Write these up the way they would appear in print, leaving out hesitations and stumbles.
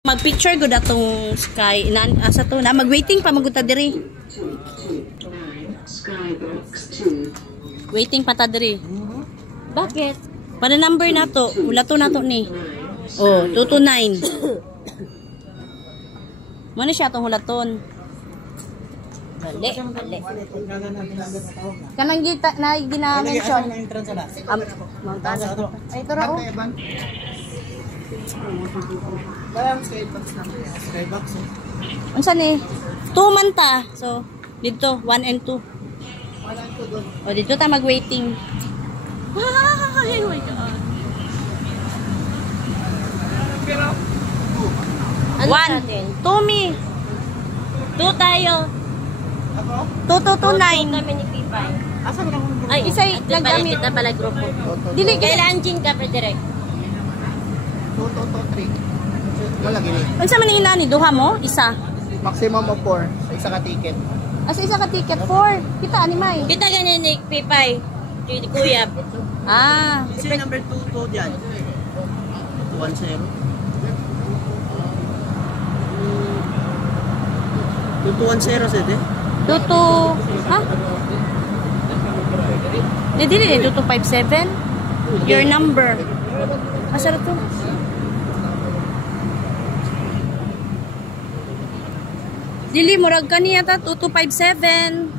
Mag-picture gud atong sky inan asa to na mag-waiting pa maguta diri. Waiting pa ta diri. Bakit? Para number na to, ulato na to ni. Oh, 229. Mo na siya tong hulaton. Bali. Kanang gita na gina-mention. Ay tara oh. Parang skybox naman. Skybox. Unsa ni? 2 man ta. So, dito 1 and 2. 1 and 2 doon. O dito ta mag-waiting. Ay, oh my God. Ano 1, 2 mi. 2 tayo. Ako? 2229. Kami ni Pipay. Asa mo lang grupo? Ay, isa naggamit. Kita pala grupo. Dili Kailan Jin ka pa direct? 2, 2, 2, 3. Wala gini. Unsa man ni nani duha mo? Isa. Maximum of 4 sa isa ka ticket. Asa isa ka ticket 4. Kita ani may. Kita ganyan ni Pipay. Kay Kuya. Ah, Kasi number 2 to diyan. 210. 2210 sede. Tutu. Ha? Dili 2257. Your number. Asa to? Dili murag kaniya ta 2257.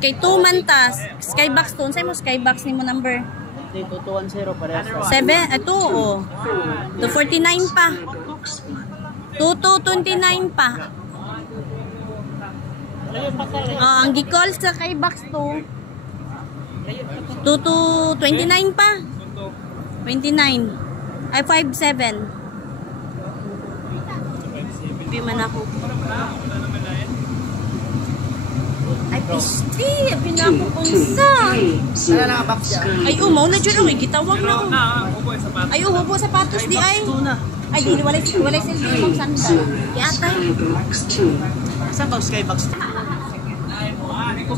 Kay 2 man tas skybox to unsay mo skybox nimo number? 2210 parehas. 7 ato oh. 249 pa. 2229 pa. Ang gi-call sa skybox to 2229 pa. 29. Ay 57. Hindi man ako. Ay, pisti! Pinako unsa! Wala na box diyan. Ay, umaw na dyan. Ay, gitawag na ako. Ay, hubo sapatos di ay. Ay, di, walay silbi mong sandal. Kiyatay. Saan ba skybox? Ay, mo ani ko